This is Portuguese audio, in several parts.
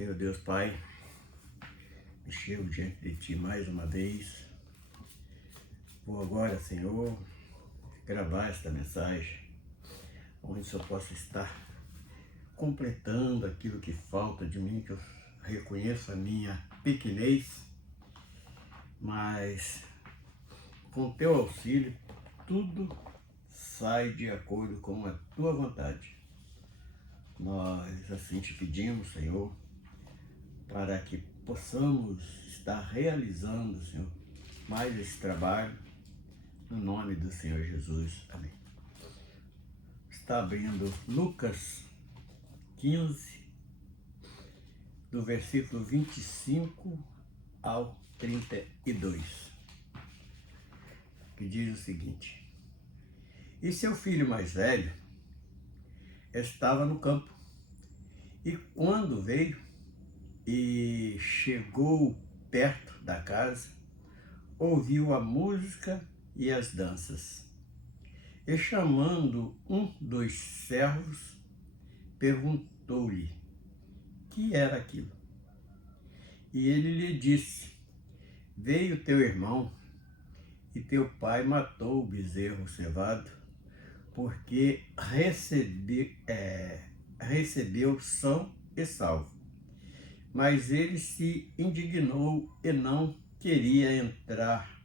Senhor Deus Pai, me chego diante de Ti mais uma vez. Vou agora, Senhor, gravar esta mensagem, onde só possa estar completando aquilo que falta de mim, que eu reconheço a minha pequenez, mas com Teu auxílio, tudo sai de acordo com a Tua vontade. Nós assim te pedimos, Senhor, para que possamos estar realizando, Senhor, mais esse trabalho, no nome do Senhor Jesus. Amém. Está abrindo Lucas 15, do versículo 25 ao 32, que diz o seguinte: E seu filho mais velho estava no campo, e quando veio e chegou perto da casa, ouviu a música e as danças. E chamando um dos servos, perguntou-lhe que era aquilo. E ele lhe disse: Veio teu irmão, e teu pai matou o bezerro cevado, porque recebeu são e salvo. Mas ele se indignou e não queria entrar.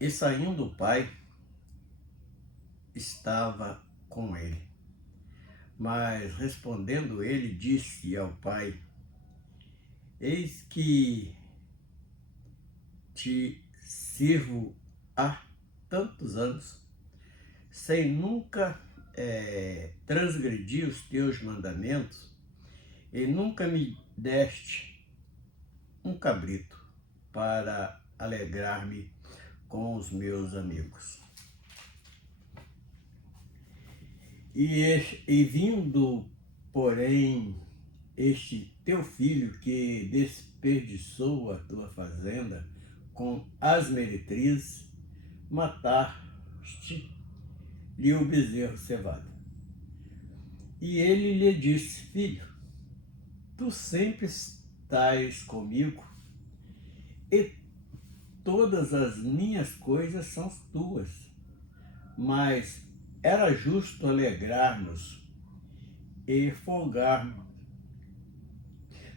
E saindo o pai, estava com ele. Mas respondendo ele, disse ao pai: Eis que te sirvo há tantos anos, sem nunca transgredir os teus mandamentos, e nunca me deste um cabrito para alegrar-me com os meus amigos. E vindo, porém, este teu filho que desperdiçou a tua fazenda com as meretrizes, mataste-lhe o bezerro cevado. E ele lhe disse: Filho, tu sempre estás comigo, e todas as minhas coisas são tuas. Mas era justo alegrar-nos e folgar-nos,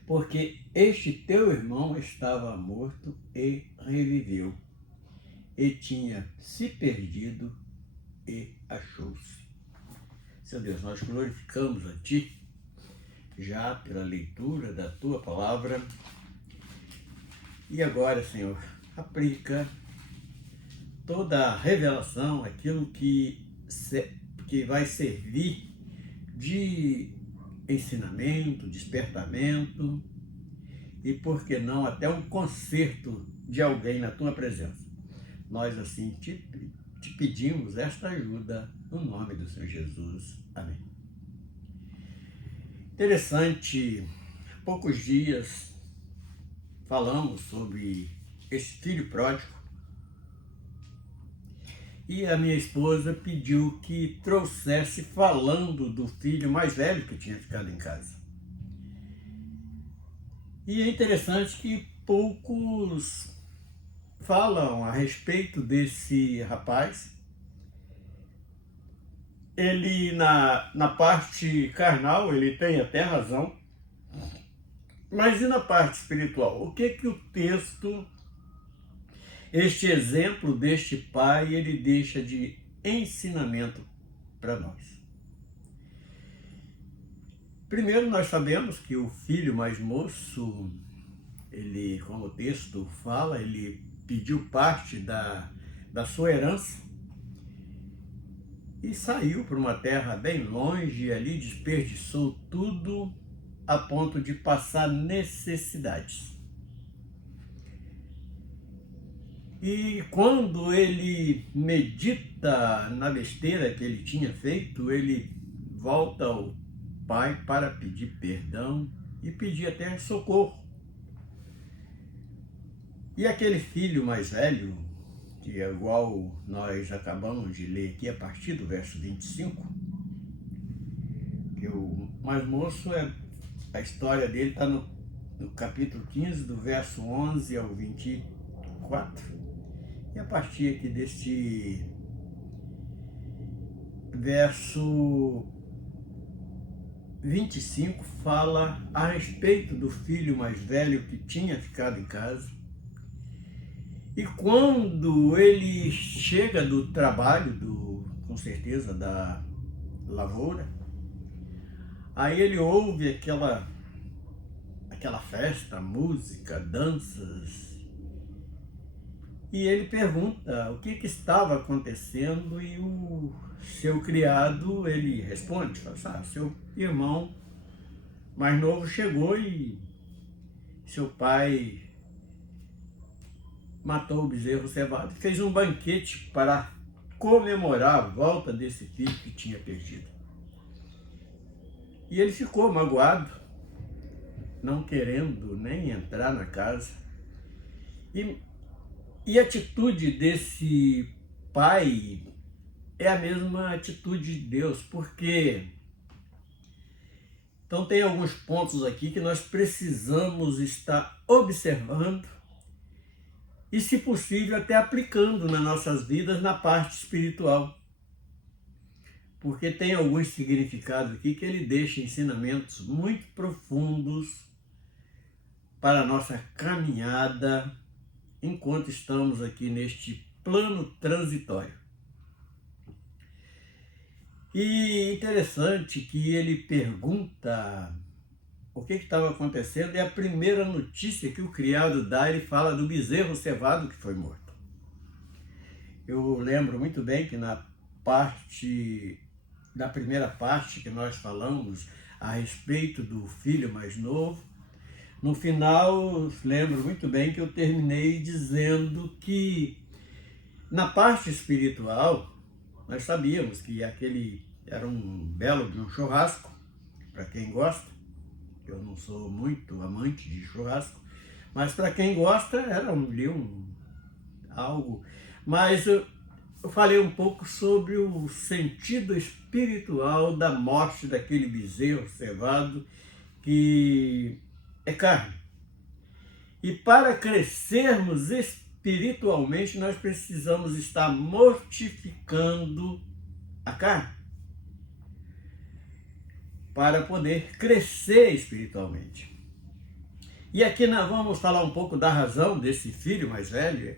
porque este teu irmão estava morto e reviveu, e tinha se perdido e achou-se. Senhor Deus, nós glorificamos a Ti já pela leitura da Tua palavra. E agora, Senhor, aplica toda a revelação, aquilo que vai servir de ensinamento, despertamento e, por que não, até um conserto de alguém na Tua presença. Nós assim te pedimos esta ajuda no nome do Senhor Jesus. Amém. Interessante, há poucos dias falamos sobre esse filho pródigo, e a minha esposa pediu que trouxesse falando do filho mais velho que tinha ficado em casa. E é interessante que poucos falam a respeito desse rapaz. Ele, na parte carnal, ele tem até razão, mas e na parte espiritual? O que o texto, este exemplo deste pai, ele deixa de ensinamento para nós? Primeiro, nós sabemos que o filho mais moço, ele, como o texto fala, ele pediu parte da sua herança e saiu para uma terra bem longe, e ali desperdiçou tudo a ponto de passar necessidades. E quando ele medita na besteira que ele tinha feito, ele volta ao pai para pedir perdão e pedir até socorro. E aquele filho mais velho, que é igual nós acabamos de ler aqui a partir do verso 25, que o mais moço A história dele está no capítulo 15, do verso 11 ao 24. E a partir aqui deste verso 25 fala a respeito do filho mais velho que tinha ficado em casa. E quando ele chega do trabalho, com certeza, da lavoura, aí ele ouve aquela festa, música, danças, e ele pergunta o que estava acontecendo, e o seu criado, ele responde, fala, seu irmão mais novo chegou e seu pai matou o bezerro cevado e fez um banquete para comemorar a volta desse filho que tinha perdido. E ele ficou magoado, não querendo nem entrar na casa. E a atitude desse pai é a mesma atitude de Deus, porque então tem alguns pontos aqui que nós precisamos estar observando e, se possível, até aplicando nas nossas vidas na parte espiritual. Porque tem alguns significados aqui que ele deixa ensinamentos muito profundos para a nossa caminhada enquanto estamos aqui neste plano transitório. E interessante que ele pergunta o que estava acontecendo, e a primeira notícia que o criado dá, ele fala do bezerro cevado que foi morto. Eu lembro muito bem que na primeira parte que nós falamos a respeito do filho mais novo, no final, lembro muito bem que eu terminei dizendo que na parte espiritual, nós sabíamos que aquele era um belo de um churrasco, para quem gosta. Eu não sou muito amante de churrasco, mas para quem gosta era algo. Mas eu falei um pouco sobre o sentido espiritual da morte daquele bezerro cevado, que é carne. E para crescermos espiritualmente, nós precisamos estar mortificando a carne para poder crescer espiritualmente. E aqui nós vamos falar um pouco da razão desse filho mais velho.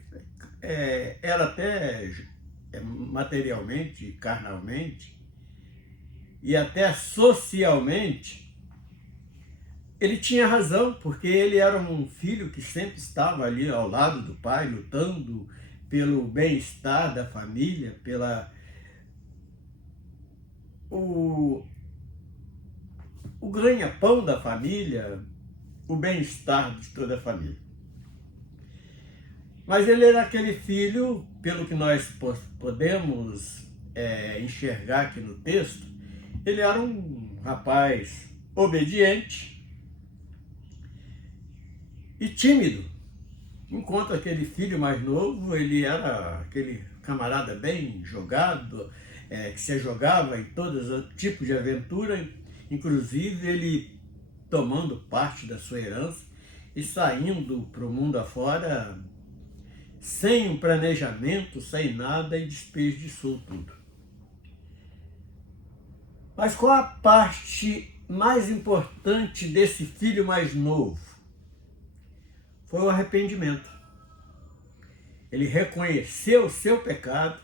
Ela até materialmente, carnalmente e até socialmente, ele tinha razão, porque ele era um filho que sempre estava ali ao lado do pai, lutando pelo bem-estar da família, o ganha-pão da família, o bem-estar de toda a família. Mas ele era aquele filho, pelo que nós podemos enxergar aqui no texto, ele era um rapaz obediente e tímido, enquanto aquele filho mais novo, ele era aquele camarada bem jogado, que se jogava em todos os tipos de aventura, inclusive ele tomando parte da sua herança e saindo para o mundo afora sem um planejamento, sem nada, e desperdiçou tudo. Mas qual a parte mais importante desse filho mais novo? Foi o arrependimento. Ele reconheceu o seu pecado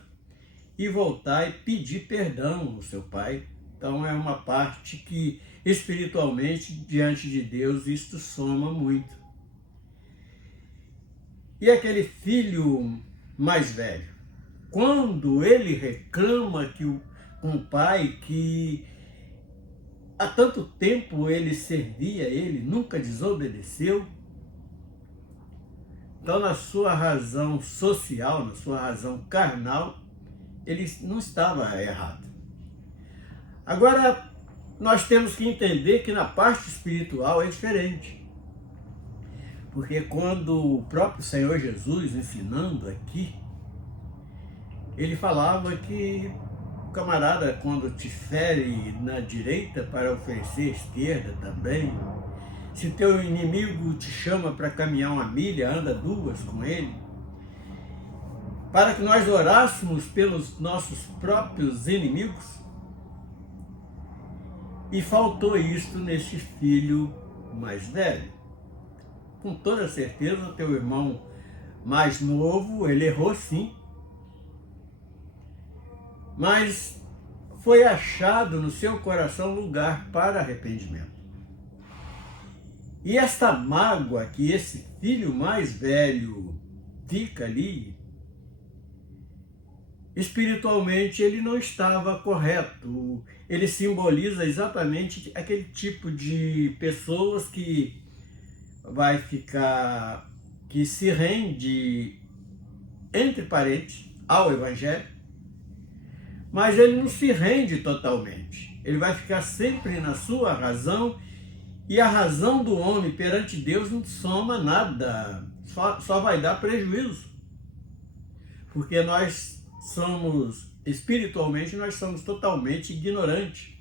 e voltar e pedir perdão ao seu pai. Então é uma parte que espiritualmente, diante de Deus, isto soma muito. E aquele filho mais velho, quando ele reclama com o pai que há tanto tempo ele servia ele, nunca desobedeceu, então na sua razão social, na sua razão carnal, ele não estava errado. Agora, nós temos que entender que na parte espiritual é diferente. Porque quando o próprio Senhor Jesus, ensinando aqui, ele falava que o camarada, quando te fere na direita para oferecer a esquerda também, Se teu inimigo te chama para caminhar 1 milha, anda 2 com ele. Para que nós orássemos pelos nossos próprios inimigos. E faltou isto neste filho mais velho. Com toda certeza, teu irmão mais novo, ele errou sim. Mas foi achado no seu coração lugar para arrependimento. E esta mágoa que esse filho mais velho fica ali, espiritualmente ele não estava correto. Ele simboliza exatamente aquele tipo de pessoas que vai ficar, que se rende, entre parênteses, ao Evangelho, mas ele não se rende totalmente. Ele vai ficar sempre na sua razão, e a razão do homem perante Deus não soma nada, só vai dar prejuízo. Porque nós somos, espiritualmente, nós somos totalmente ignorantes.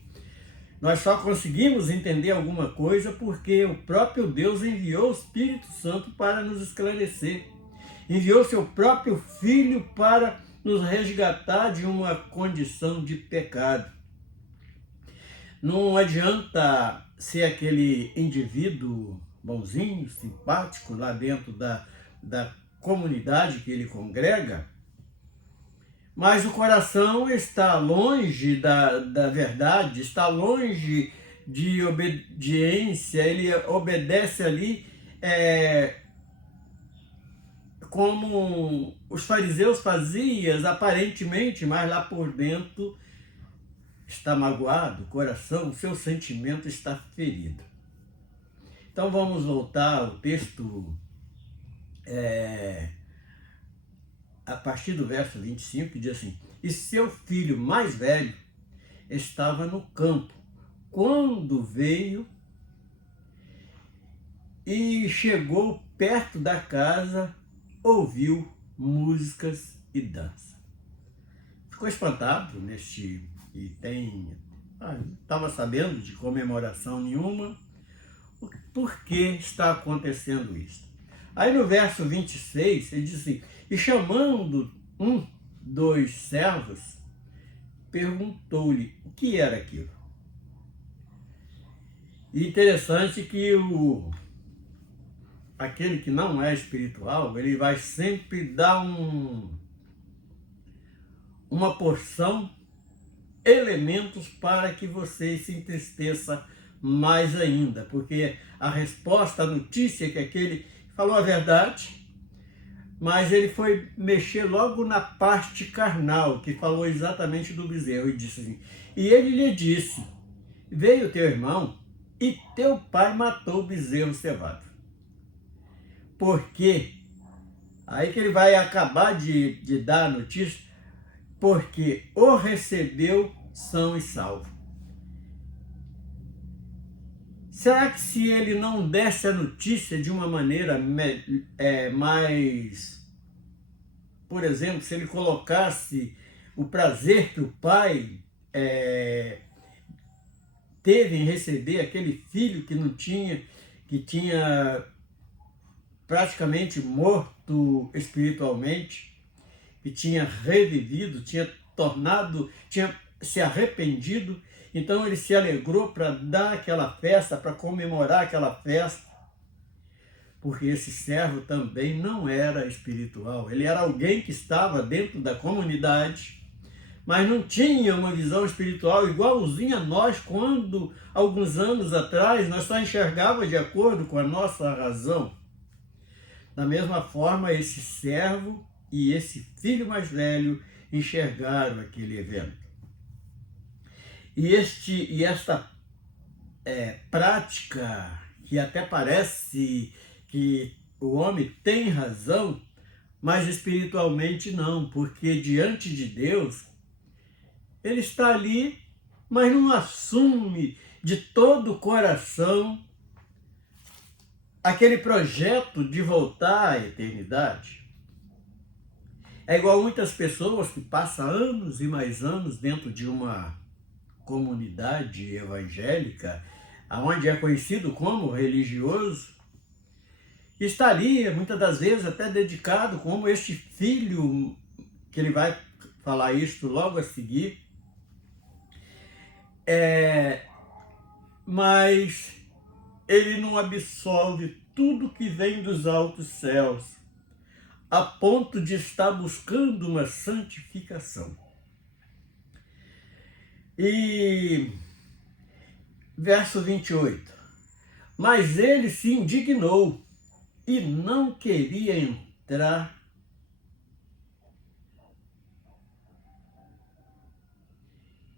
Nós só conseguimos entender alguma coisa porque o próprio Deus enviou o Espírito Santo para nos esclarecer. Enviou seu próprio Filho para nos resgatar de uma condição de pecado. Não adianta ser aquele indivíduo bonzinho, simpático, lá dentro da comunidade que ele congrega, mas o coração está longe da verdade, está longe de obediência, ele obedece ali como os fariseus faziam, aparentemente, mas lá por dentro está magoado, o coração, o seu sentimento está ferido. Então vamos voltar ao texto a partir do verso 25, que diz assim: e seu filho mais velho estava no campo, quando veio e chegou perto da casa, ouviu músicas e dança. Ficou espantado e estava sabendo de comemoração nenhuma. Por que está acontecendo isso? Aí no verso 26, ele diz assim: e chamando dos servos, perguntou-lhe o que era aquilo. E interessante que aquele que não é espiritual, ele vai sempre dar uma porção, elementos para que você se entristeça mais ainda, porque a resposta, a notícia que aquele falou a verdade, mas ele foi mexer logo na parte carnal, que falou exatamente do bezerro, e disse assim: e ele lhe disse: veio teu irmão e teu pai matou o bezerro cevado. Porque, aí que ele vai acabar de dar a notícia, porque o recebeu são e salvo. Será que se ele não desse a notícia de uma maneira mais, por exemplo, se ele colocasse o prazer que o pai teve em receber aquele filho que tinha praticamente morto espiritualmente, que tinha revivido, tinha se arrependido, então ele se alegrou para dar aquela festa, para comemorar aquela festa, porque esse servo também não era espiritual, ele era alguém que estava dentro da comunidade, mas não tinha uma visão espiritual igualzinha a nós, quando, alguns anos atrás, nós só enxergávamos de acordo com a nossa razão. Da mesma forma, esse servo e esse filho mais velho enxergaram aquele evento. E esta prática, que até parece que o homem tem razão, mas espiritualmente não, porque diante de Deus, ele está ali, mas não assume de todo o coração aquele projeto de voltar à eternidade. É igual muitas pessoas que passam anos e mais anos dentro de uma comunidade evangélica, aonde é conhecido como religioso, está ali, muitas das vezes, até dedicado como este filho, que ele vai falar isto logo a seguir, mas ele não absolve tudo que vem dos altos céus, a ponto de estar buscando uma santificação. E verso 28, mas ele se indignou e não queria entrar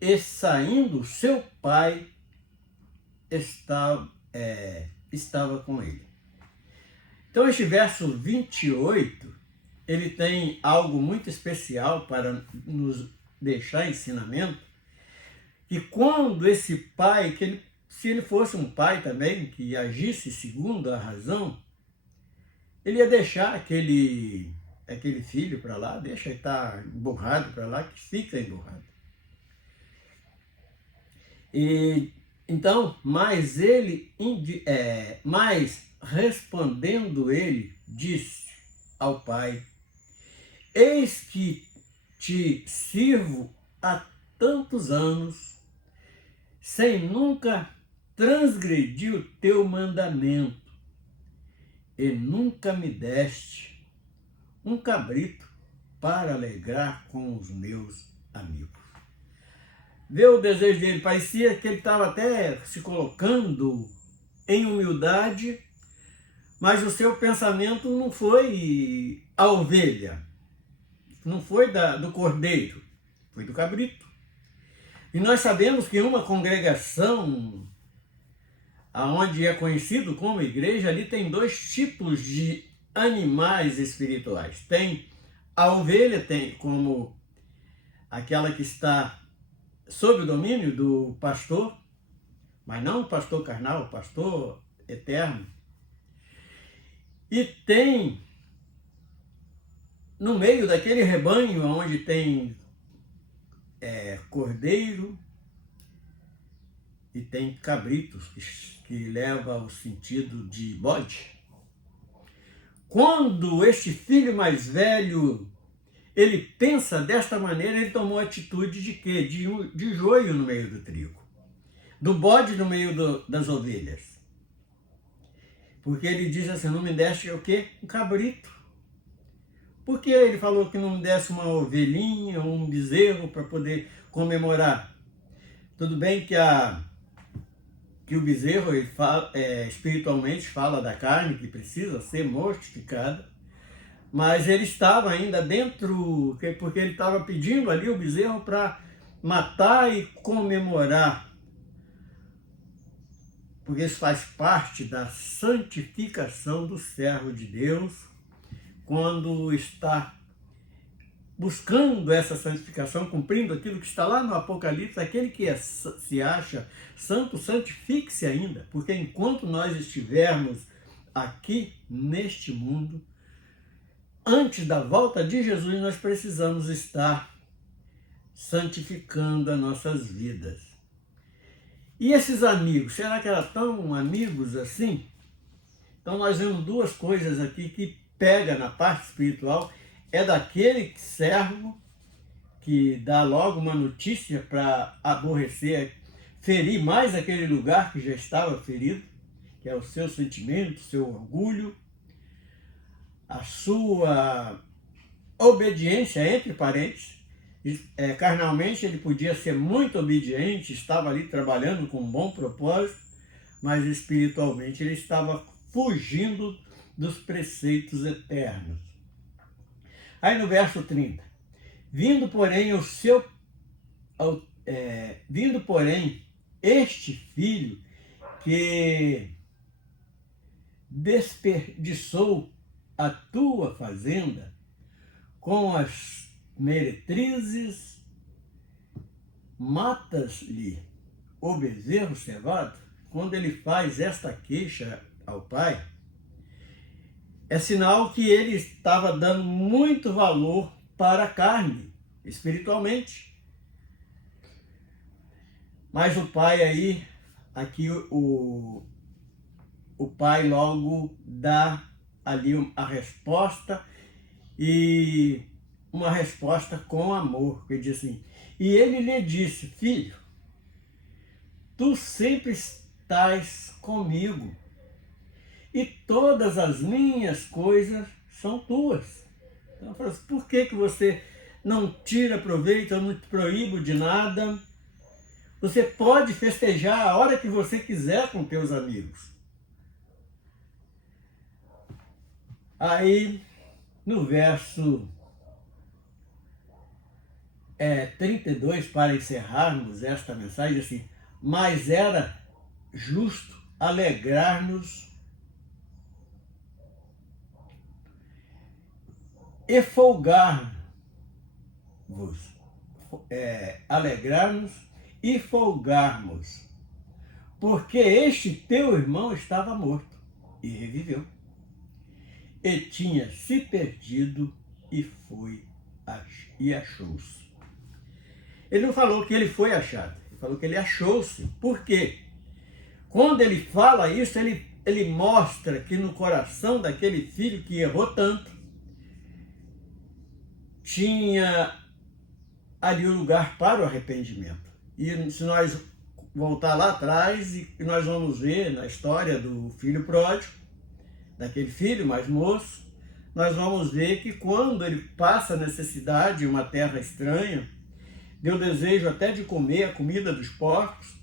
e saindo seu pai estava com ele. Então este verso 28, ele tem algo muito especial para nos deixar ensinamento, que quando esse pai, se ele fosse um pai também, que agisse segundo a razão, ele ia deixar aquele filho para lá, deixa ele estar emburrado para lá, que fica emburrado. E então, mas respondendo ele, disse ao pai: eis que te sirvo há tantos anos, sem nunca transgredir o teu mandamento, e nunca me deste um cabrito para alegrar com os meus amigos. Vê o desejo dele, parecia que ele estava até se colocando em humildade, mas o seu pensamento não foi a ovelha, não foi do cordeiro, foi do cabrito. E nós sabemos que uma congregação, aonde é conhecido como igreja, ali tem dois tipos de animais espirituais. Tem a ovelha, tem como aquela que está sob o domínio do pastor, mas não o pastor carnal, o pastor eterno. E tem, no meio daquele rebanho, onde tem cordeiro e tem cabritos, que leva ao sentido de bode. Quando este filho mais velho, ele pensa desta maneira, ele tomou atitude de quê? De joio no meio do trigo, do bode no meio das ovelhas. Porque ele diz assim: não me deste o quê? Um cabrito. Por que ele falou que não me desse uma ovelhinha ou um bezerro para poder comemorar? Tudo bem que o bezerro ele fala, espiritualmente fala da carne que precisa ser mortificada, mas ele estava ainda dentro, porque ele estava pedindo ali o bezerro para matar e comemorar, porque isso faz parte da santificação do servo de Deus, quando está buscando essa santificação, cumprindo aquilo que está lá no Apocalipse. Aquele que se acha santo, santifique-se ainda, porque enquanto nós estivermos aqui neste mundo, antes da volta de Jesus, nós precisamos estar santificando as nossas vidas. E esses amigos, será que eram tão amigos assim? Então nós vemos duas coisas aqui que pega na parte espiritual. É daquele servo que dá logo uma notícia para aborrecer, ferir mais aquele lugar que já estava ferido, que é o seu sentimento, o seu orgulho, a sua obediência, entre parênteses. Carnalmente ele podia ser muito obediente, estava ali trabalhando com um bom propósito, mas espiritualmente ele estava fugindo dos preceitos eternos. Aí no verso 30, vindo porém este filho que desperdiçou a tua fazenda com as meretrizes, matas-lhe o bezerro cevado. Quando ele faz esta queixa ao pai, é sinal que ele estava dando muito valor para a carne, espiritualmente. Mas o pai aí aqui o pai logo dá ali a resposta, e uma resposta com amor. Ele diz assim: e ele lhe disse: filho, tu sempre estás comigo, e todas as minhas coisas são tuas. Então, eu falo assim, por que você não tira proveito? Eu não te proíbo de nada. Você pode festejar a hora que você quiser com teus amigos. Aí, no verso 32, para encerrarmos esta mensagem, assim: mas era justo alegrar-nos e folgar-vos, alegrar-nos e folgarmos, porque este teu irmão estava morto e reviveu, e tinha se perdido e achou-se. Ele não falou que ele foi achado, ele falou que ele achou-se. Por quê? Quando ele fala isso, ele mostra que no coração daquele filho que errou tanto, tinha ali o lugar para o arrependimento. E se nós voltar lá atrás, e nós vamos ver na história do filho pródigo, daquele filho mais moço, nós vamos ver que quando ele passa necessidade em uma terra estranha, deu desejo até de comer a comida dos porcos,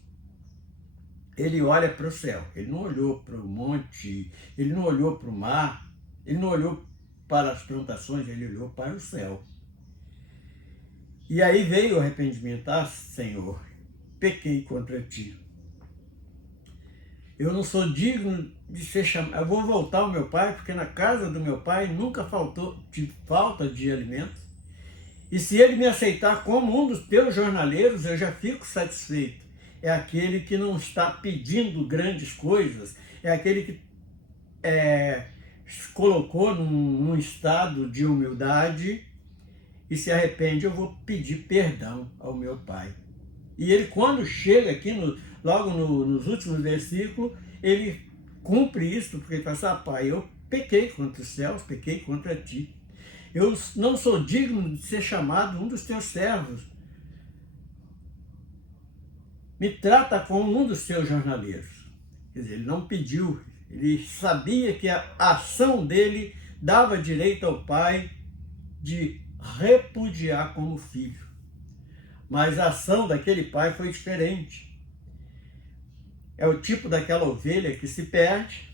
ele olha para o céu. Ele não olhou para o monte, ele não olhou para o mar, ele não olhou para as plantações, ele olhou para o céu. E aí veio o arrependimento: ah, Senhor, pequei contra ti. Eu não sou digno de ser chamado. Eu vou voltar ao meu pai, porque na casa do meu pai nunca falta de alimento. E se ele me aceitar como um dos teus jornaleiros, eu já fico satisfeito. É aquele que não está pedindo grandes coisas, é aquele que se colocou num estado de humildade e se arrepende. Eu vou pedir perdão ao meu pai. E ele, quando chega aqui, logo nos últimos versículos, ele cumpre isso, porque ele fala assim: ah, pai, eu pequei contra os céus, pequei contra ti. Eu não sou digno de ser chamado um dos teus servos. Me trata como um dos teus jornaleiros. Quer dizer, ele não pediu, ele sabia que a ação dele dava direito ao pai de repudiar como filho. Mas a ação daquele pai foi diferente. É o tipo daquela ovelha que se perde,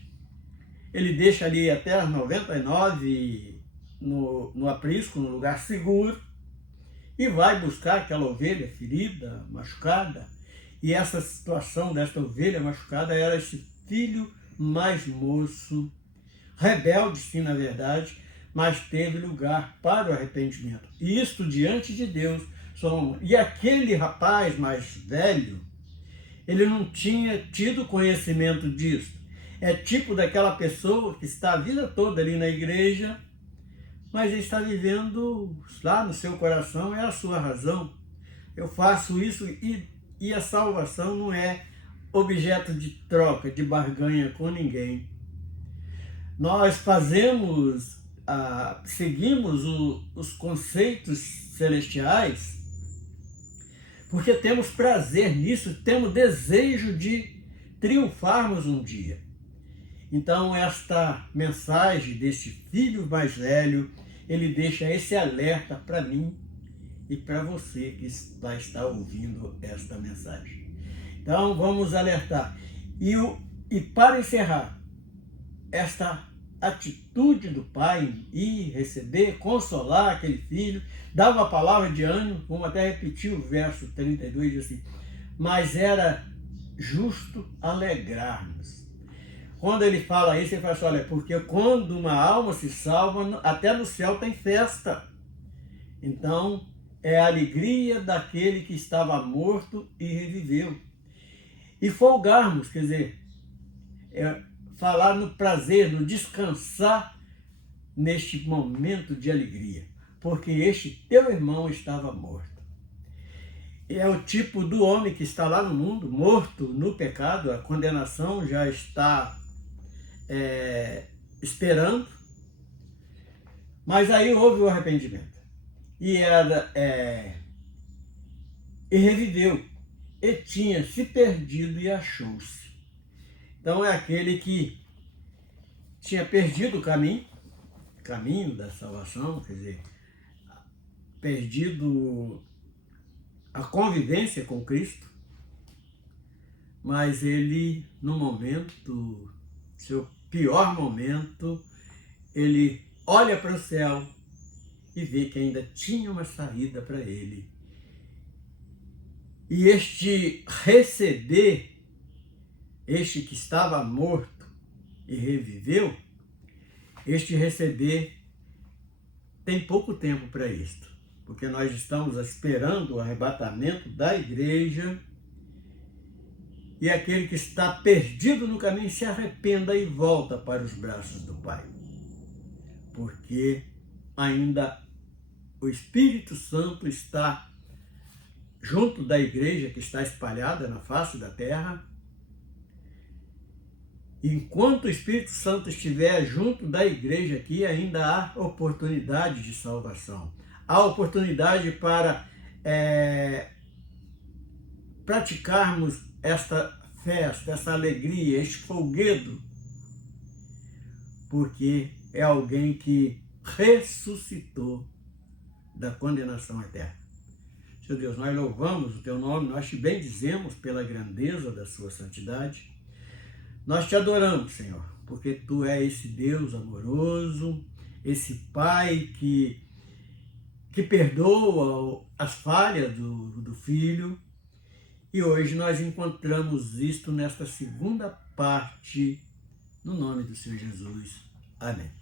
ele deixa ali até as 99 no aprisco, no lugar seguro, e vai buscar aquela ovelha ferida, machucada. E essa situação desta ovelha machucada era esse filho mais moço, rebelde sim, na verdade, mas teve lugar para o arrependimento. E isto diante de Deus. E aquele rapaz mais velho, ele não tinha tido conhecimento disso. É tipo daquela pessoa que está a vida toda ali na igreja, mas ele está vivendo lá no seu coração, é a sua razão. Eu faço isso e a salvação não é objeto de troca, de barganha com ninguém. Nós seguimos os conceitos celestiais porque temos prazer nisso, temos desejo de triunfarmos um dia. Então, esta mensagem desse filho mais velho, ele deixa esse alerta para mim e para você que vai estar ouvindo esta mensagem. Então, vamos alertar. E para encerrar, esta atitude do pai em ir receber, consolar aquele filho, dar uma palavra de ânimo, vamos até repetir o verso 32, diz assim: mas era justo alegrar-nos. Quando ele fala isso, ele fala assim: olha, porque quando uma alma se salva, até no céu tem festa. Então, é a alegria daquele que estava morto e reviveu. E folgarmos, quer dizer, falar no prazer, no descansar neste momento de alegria, porque este teu irmão estava morto. é o tipo do homem que está lá no mundo, morto no pecado, a condenação já está esperando, mas aí houve o arrependimento. E reviveu, e tinha se perdido e achou-se. Então é aquele que tinha perdido o caminho da salvação, quer dizer, perdido a convivência com Cristo, mas ele, no momento, seu pior momento, ele olha para o céu e vê que ainda tinha uma saída para ele. E este receber, este que estava morto e reviveu, este receber tem pouco tempo para isto, porque nós estamos esperando o arrebatamento da igreja e aquele que está perdido no caminho se arrependa e volta para os braços do Pai, porque ainda o Espírito Santo está junto da igreja que está espalhada na face da terra. Enquanto o Espírito Santo estiver junto da igreja aqui, ainda há oportunidade de salvação. Há oportunidade para praticarmos esta festa, essa alegria, este folguedo, porque é alguém que ressuscitou da condenação eterna. Senhor Deus, nós louvamos o Teu nome, nós te bendizemos pela grandeza da Sua santidade. Nós te adoramos, Senhor, porque Tu és esse Deus amoroso, esse Pai que perdoa as falhas do Filho. E hoje nós encontramos isto nesta segunda parte, no nome do Senhor Jesus. Amém.